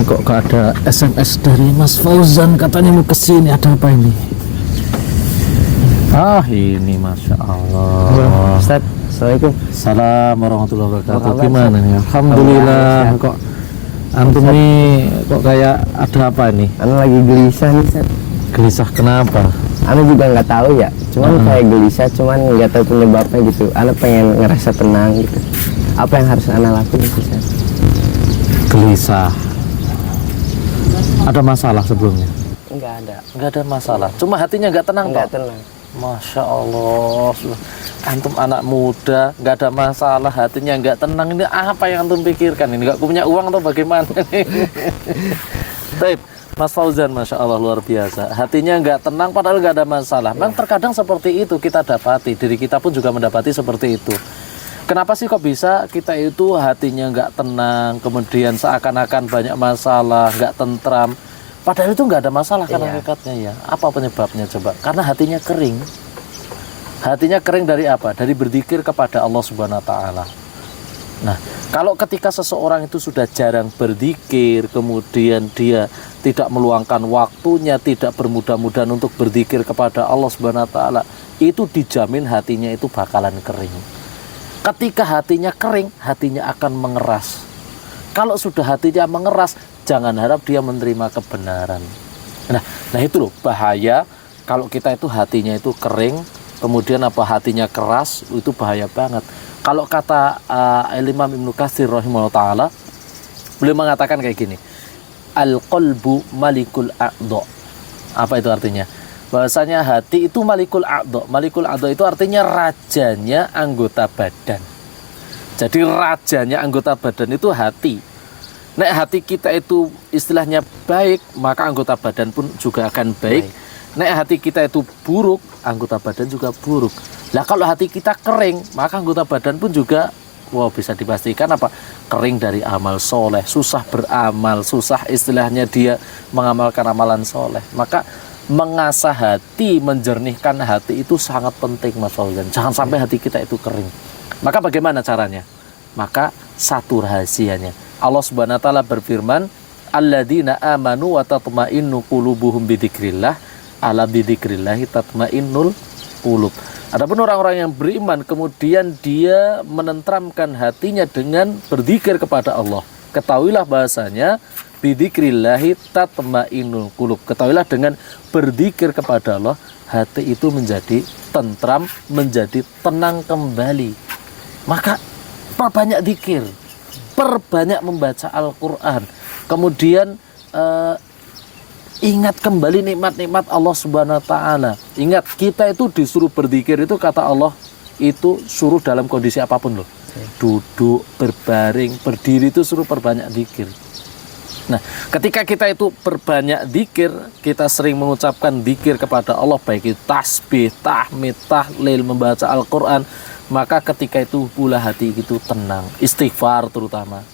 Ini kok gak ada SMS dari Mas Fauzan, katanya mau kesini, ada apa ini? Ah ini Masya Allah. Ustaz, Assalamualaikum. Salam warahmatullahi wabarakatuh. Apa kabar, Gimana nih? Alhamdulillah. Kok antum nih kok kayak ada apa nih? Anu lagi gelisah nih, Ustaz. Gelisah kenapa? Anu juga nggak tahu ya. Cuman kayak gelisah, cuman nggak tahu penyebabnya gitu. Anu pengen ngerasa tenang gitu. Apa yang harus Anu lakuin sih, Ustaz? Gelisah. Ada masalah sebelumnya? Enggak ada. Nggak ada masalah. Cuma hatinya nggak tenang. Enggak toh? tenang. Masya Allah, antum anak muda, nggak ada masalah, hatinya nggak tenang. Ini apa yang antum pikirkan? Ini nggak punya uang atau bagaimana? Baik, Mas Fauzan, Masya Allah luar biasa. Hatinya nggak tenang, padahal nggak ada masalah. Memang terkadang seperti itu kita dapati, diri kita pun juga mendapati seperti itu. Kenapa sih kok bisa kita itu hatinya nggak tenang, kemudian seakan-akan banyak masalah, nggak tentram? Padahal itu nggak ada masalah kan hakikatnya ya. Apa penyebabnya coba? Karena hatinya kering. Hatinya kering dari apa? Dari berzikir kepada Allah Subhanahu wa taala. Nah, kalau ketika seseorang itu sudah jarang berzikir, kemudian dia tidak meluangkan waktunya, tidak bermudah-mudahan untuk berzikir kepada Allah Subhanahu wa taala, itu dijamin hatinya itu bakalan kering. Ketika hatinya kering, hatinya akan mengeras. Kalau sudah hatinya mengeras, jangan harap dia menerima kebenaran. Nah itu loh bahaya kalau kita itu hatinya itu kering, kemudian apa hatinya keras, itu bahaya banget. Kalau kata Imam Ibnu Katsir rahimahullah ta'ala, beliau mengatakan kayak gini, al-qalbu malikul a'dha. Apa itu artinya? Bahwasanya hati itu malikul a'dha. Malikul a'dha itu artinya rajanya anggota badan. Jadi rajanya anggota badan itu hati. Nek hati kita itu istilahnya baik, maka anggota badan pun juga akan baik. Nek hati kita itu buruk, anggota badan juga buruk. Lah kalau hati kita kering, maka anggota badan pun juga bisa dipastikan apa? Kering dari amal soleh, susah beramal, susah istilahnya dia mengamalkan amalan soleh. Maka mengasah hati, menjernihkan hati itu sangat penting, Mas Fauzan. Jangan sampai hati kita itu kering. Maka bagaimana caranya? Maka satu rahasianya, Allah Subhanahu wa taala berfirman, alladzina amanu wa tatma'innu qulubuhum bidzikrillah, ala bidzikrillah tatma'innul qulub. Adapun orang-orang yang beriman kemudian dia menentramkan hatinya dengan berzikir kepada Allah, ketahuilah bahasanya bidzikrillah tatma'innul qulub. Ketahuilah dengan berzikir kepada Allah, hati itu menjadi tentram, menjadi tenang kembali. Maka perbanyak zikir, perbanyak membaca Al-Quran, kemudian ingat kembali nikmat-nikmat Allah Subhanahu wa taala. Ingat, kita itu disuruh berzikir itu kata Allah itu suruh dalam kondisi apapun loh. Duduk, berbaring, berdiri itu suruh perbanyak zikir. Nah, ketika kita itu perbanyak zikir, kita sering mengucapkan zikir kepada Allah, baik itu tasbih, tahmid, tahlil, membaca Al-Quran, maka ketika itu pula hati itu tenang, istighfar terutama.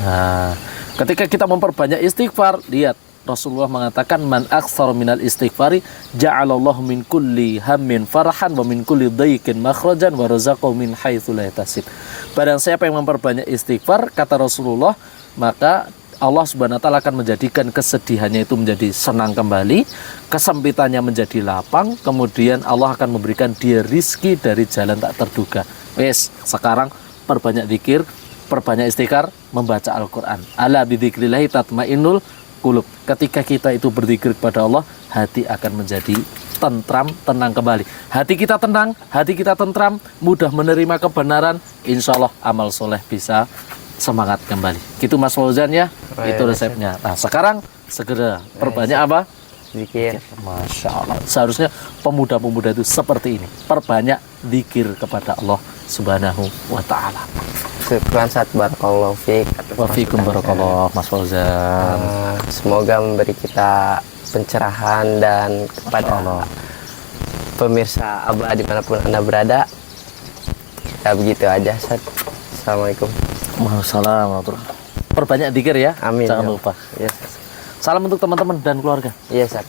Nah, ketika kita memperbanyak istighfar, lihat Rasulullah mengatakan man aktsara minal istighfari ja'alallahu min kulli hammin farahan wa min kulli dhaiqin makhrajan wa razaqahu min haitsu la yahtasib. Barang siapa yang memperbanyak istighfar, kata Rasulullah, maka Allah Subhanahu wa taala akan menjadikan kesedihannya itu menjadi senang kembali, kesempitannya menjadi lapang, kemudian Allah akan memberikan dia rizki dari jalan tak terduga. Wes, sekarang perbanyak zikir, perbanyak istighfar, membaca Al-Quran. Ala bidzikrillahi tatmainnul qulub. Ketika kita itu berzikir kepada Allah, hati akan menjadi tentram, tenang kembali. Hati kita tenang, hati kita tentram, mudah menerima kebenaran, insya Allah amal soleh bisa semangat kembali. Gitu Mas Fauzan ya, itu resepnya. Nah sekarang segera perbanyak apa? Zikir. Masya Allah. Seharusnya pemuda-pemuda itu seperti ini, perbanyak zikir kepada Allah Subhanahu wa taala. Syukran Ustaz, barakallahu fiik. Wafikum barakallah Mas Fauzan. Semoga memberi kita pencerahan dan kepada Allah. Pemirsa Abah dimanapun Anda berada. Ya begitu aja Ustaz. Assalamualaikum. Waalaikumsalam. Perbanyak zikir ya. Amin. Jangan lupa. Yes. Salam untuk teman-teman dan keluarga. Iya Ustaz.